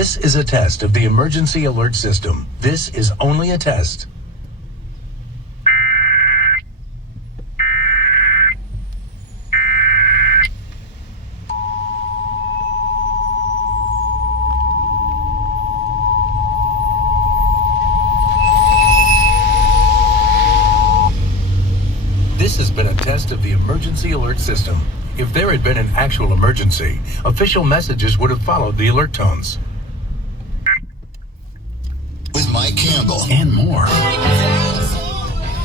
This is a test of the emergency alert system. This is only a test. This has been a test of the emergency alert system. If there had been an actual emergency, official messages would have followed the alert tones. With Mike Campbell and more.